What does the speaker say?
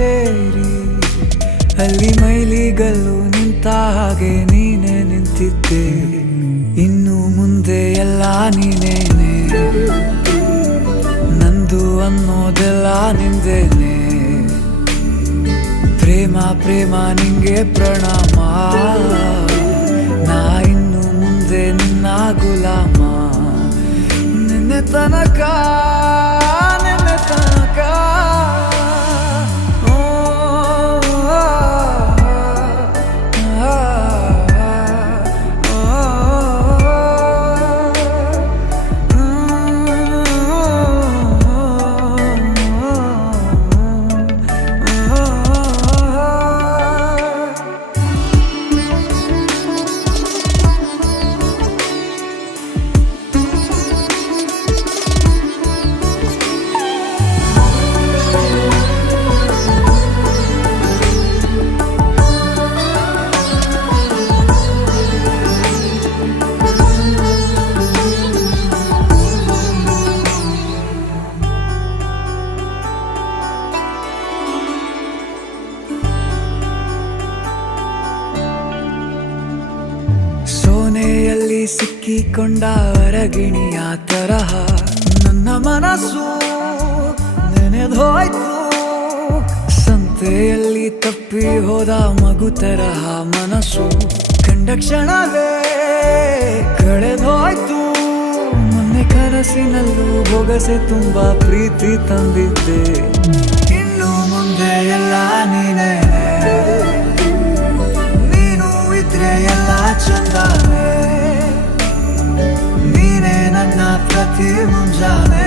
ಸೇರಿ ಅಲ್ಲಿ ಮೈಲಿಗಲ್ಲು ನಿಂತ ಹಾಗೆ ನೀನೆ ನಿಂತಿದ್ದೆ. ಇನ್ನು ಮುಂದೆ ಎಲ್ಲ ನೀನೇನೆ, ನಂದು ಅನ್ನೋದೆಲ್ಲ ನಿಂದೇನೆ. ಪ್ರೇಮ ಪ್ರೇಮ ನಿಂಗೆ ಪ್ರಣಾಮ, ನಾ ಇನ್ನು ಮುಂದೆ ನಿನ್ನ ಗುಲಾಮ. ನಿನ್ನೆ ತನಕ ನಿನ್ನೆ ತನಕ ಸೋನೆಯಲ್ಲಿ ಸಿಕ್ಕಿಕೊಂಡ ಅರಗಿಣಿಯ ತರಹ ನನ್ನ ಮನಸ್ಸು ನೆನೆದೋಯ್ತು. ಸಂತೆಯಲ್ಲಿ ತಪ್ಪಿ ಹೋದ ಮಗು ತರಹ ಮನಸ್ಸು ಕಂಡ ಕ್ಷಣವೇ ಕಳೆದೋಯ್ತು. ಮೊನ್ನೆ ಕನಸಿನಲ್ಲೂ ಬೊಗಸೆ ತುಂಬಾ ಪ್ರೀತಿ ತಂದಿದ್ದೆ. ಇನ್ನು ಮುಂದೆ ಎಲ್ಲ ನೀನೇ, ಎಲ್ಲ ಚಂದಾನೆ, ನೀನೇ ನನ್ನ ಪ್ರತಿ ಮುಂಜಾನೆ.